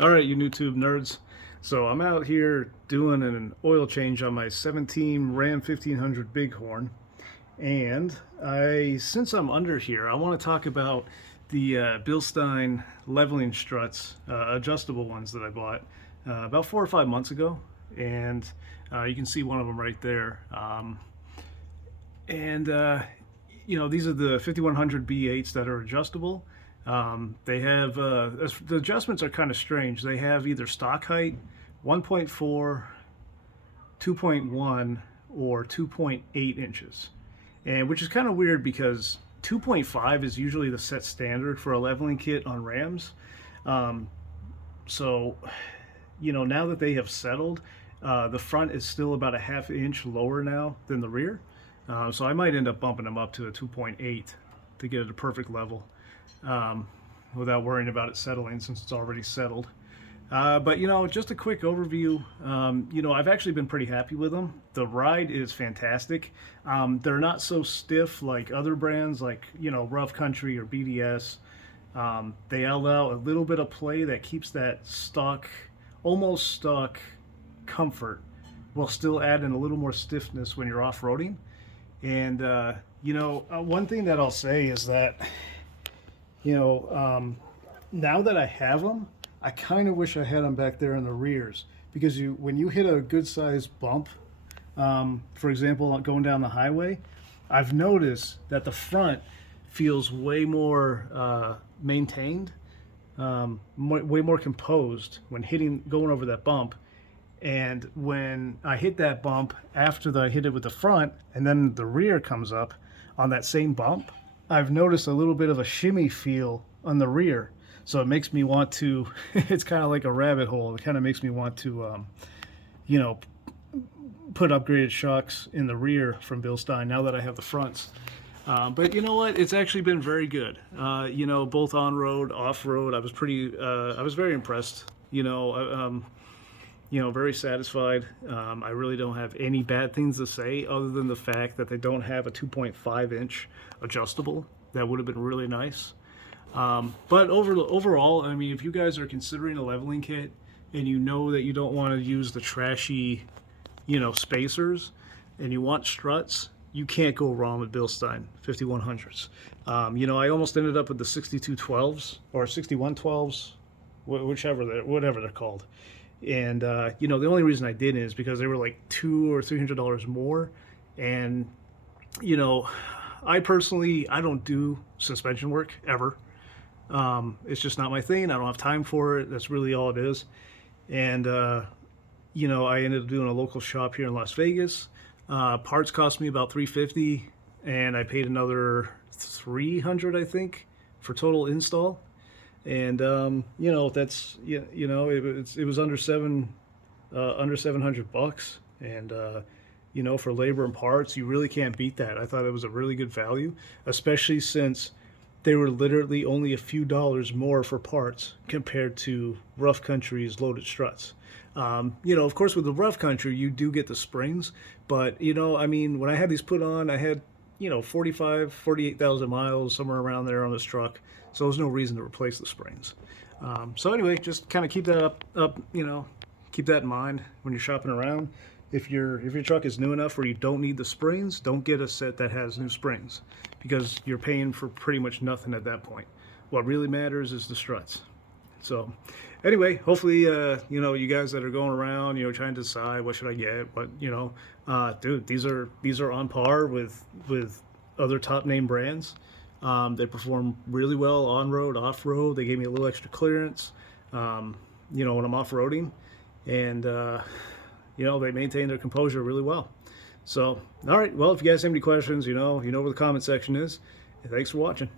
All right, you YouTube nerds. So I'm out here doing an oil change on my 17 Ram 1500 Bighorn, and since I'm under here, I want to talk about the Bilstein leveling struts, adjustable ones that I bought about 4 or 5 months ago, and you can see one of them right there. And these are the 5100 B8s that are adjustable. They have the adjustments are kind of strange. They have either stock height, 1.4, 2.1, or 2.8 inches, and which is kind of weird because 2.5 is usually the set standard for a leveling kit on Rams. Um, so, now that they have settled, the front is still about a half inch lower now than the rear. So I might end up bumping them up to a 2.8 to get it a perfect level, um, without worrying about it settling since it's already settled. But just a quick overview. I've actually been pretty happy with them. The ride is fantastic. They're not so stiff like other brands, like Rough Country or BDS. They allow a little bit of play that keeps that stock, almost stock comfort, while still adding a little more stiffness when you're off-roading. And one thing that I'll say is that now that I have them, I kind of wish I had them back there in the rears, because when you hit a good sized bump, for example, going down the highway, I've noticed that the front feels way more maintained, way more composed when going over that bump. And when I hit that bump after I hit it with the front, and then the rear comes up on that same bump, I've noticed a little bit of a shimmy feel on the rear. So it makes me want to, it's kind of like a rabbit hole. It kind of makes me want to, you know, put upgraded shocks in the rear from Bilstein now that I have the fronts. But you know what? It's actually been very good. Both on road, off road. I was very impressed. Very satisfied. I really don't have any bad things to say other than the fact that they don't have a 2.5 inch adjustable. That would have been really nice. But overall, I mean, if you guys are considering a leveling kit and you know that you don't want to use the trashy, spacers, and you want struts, you can't go wrong with Bilstein 5100s. I almost ended up with the 6212s or 6112s, whatever they're called. And the only reason I didn't is because they were like $200 or $300 more. And I personally, I don't do suspension work ever. It's just not my thing. I don't have time for it. That's really all it is. And I ended up doing a local shop here in Las Vegas. Parts cost me about $350, and I paid another $300, I think, for total install. And that's it was under 700 bucks, and for labor and parts, you really can't beat that. I thought it was a really good value, especially since they were literally only a few dollars more for parts compared to Rough Country's loaded struts. Of course, with the Rough Country, you do get the springs, but when I had these put on, I had 48,000 miles, somewhere around there on this truck. So there's no reason to replace the springs. So anyway, just kind of keep that keep that in mind when you're shopping around. If your truck is new enough where you don't need the springs, don't get a set that has new springs, because you're paying for pretty much nothing at that point. What really matters is the struts. So anyway, hopefully, you guys that are going around, trying to decide what should I get, dude, these are on par with other top name brands. They perform really well on road, off road. They gave me a little extra clearance, when I'm off roading, and they maintain their composure really well. So, all right, well, if you guys have any questions, you know where the comment section is. Thanks for watching.